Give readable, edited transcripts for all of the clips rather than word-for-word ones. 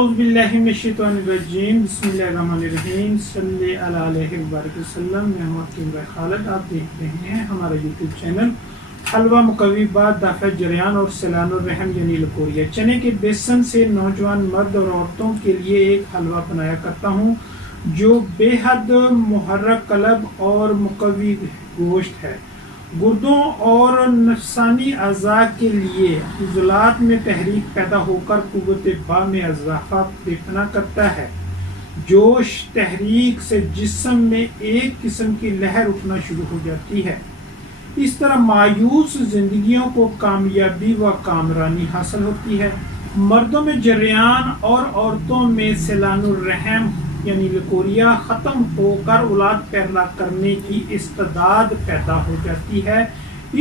اعوذ باللہ من الشیطان الرجیم بسم اللہ الرحمن الرحیم صلی اللہ علیہ وسلم۔ میں ہوں حکیم بھائی خالد، آپ دیکھ رہے ہیں ہمارا یوٹیوب چینل حلوہ مقوی بات دافع جریان اور سیلان الرحم یعنی لکوریا۔ چنے کے بیسن سے نوجوان مرد اور عورتوں کے لیے ایک حلوہ بنایا کرتا ہوں جو بے حد محرک قلب اور مقوی گوشت ہے، گردوں اور نفسانی اعضاء کے لیے عضلات میں تحریک پیدا ہو کر قوت با میں اضافہ بے پناہ کرتا ہے۔ جوش تحریک سے جسم میں ایک قسم کی لہر اٹھنا شروع ہو جاتی ہے۔ اس طرح مایوس زندگیوں کو کامیابی و کامرانی حاصل ہوتی ہے۔ مردوں میں جریان اور عورتوں میں سیلان الرحم یعنی لکوریا ختم ہو کر اولاد پیدا کرنے کی استعداد پیدا ہو جاتی ہے۔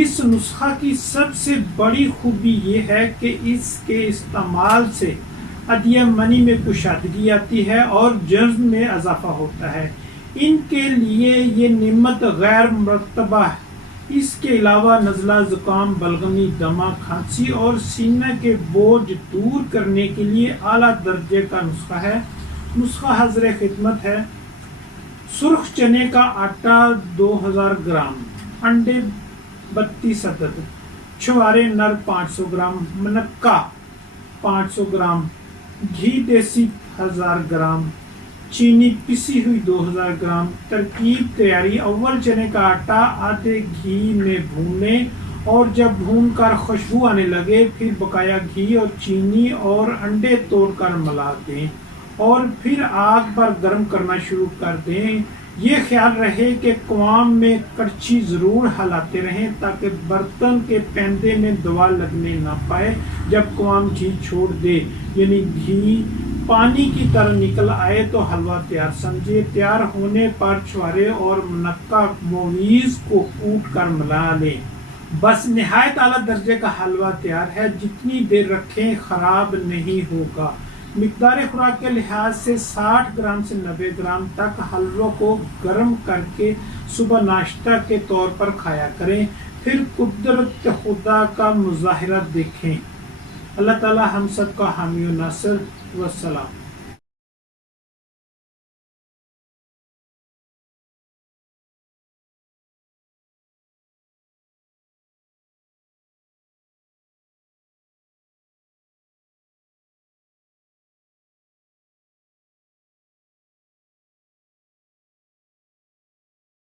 اس نسخہ کی سب سے بڑی خوبی یہ ہے کہ اس کے استعمال سے عدیہ منی میں کشادگی آتی ہے اور جذب میں اضافہ ہوتا ہے۔ ان کے لیے یہ نعمت غیر مرتبہ ہے۔ اس کے علاوہ نزلہ، زکام، بلغمی، دمہ، کھانسی اور سینہ کے بوجھ دور کرنے کے لیے اعلیٰ درجے کا نسخہ ہے۔ نسخہ حاضر خدمت ہے۔ سرخ چنے کا آٹا 2000 گرام، انڈے 32 عدد، چھوارے نر 500 گرام، منقہ 500 گرام، گھی دیسی 1000 گرام، چینی پسی ہوئی 2000 گرام۔ ترکیب تیاری: اول چنے کا آٹا آدھے گھی میں بھون لیں اور جب بھون کر خوشبو آنے لگے پھر بقایا گھی اور چینی اور انڈے توڑ کر ملا دیں اور پھر آگ پر گرم کرنا شروع کر دیں۔ یہ خیال رہے کہ قوام میں کڑچی ضرور ہلاتے رہیں تاکہ برتن کے پیندے میں دوا لگنے نہ پائے۔ جب قوام گھی چھوڑ دے یعنی گھی پانی کی طرح نکل آئے تو حلوہ تیار سمجھے۔ تیار ہونے پر چھوارے اور منقہ مویز کو کوٹ کر ملا لیں۔ بس نہایت اعلیٰ درجے کا حلوہ تیار ہے۔ جتنی دیر رکھیں خراب نہیں ہوگا۔ مقدار خوراک کے لحاظ سے 60 گرام سے 90 گرام تک حلوہ کو گرم کر کے صبح ناشتہ کے طور پر کھایا کریں، پھر قدرت خدا کا مظاہرہ دیکھیں۔ اللہ تعالی ہم سب کا حامی و ناصر۔ والسلام۔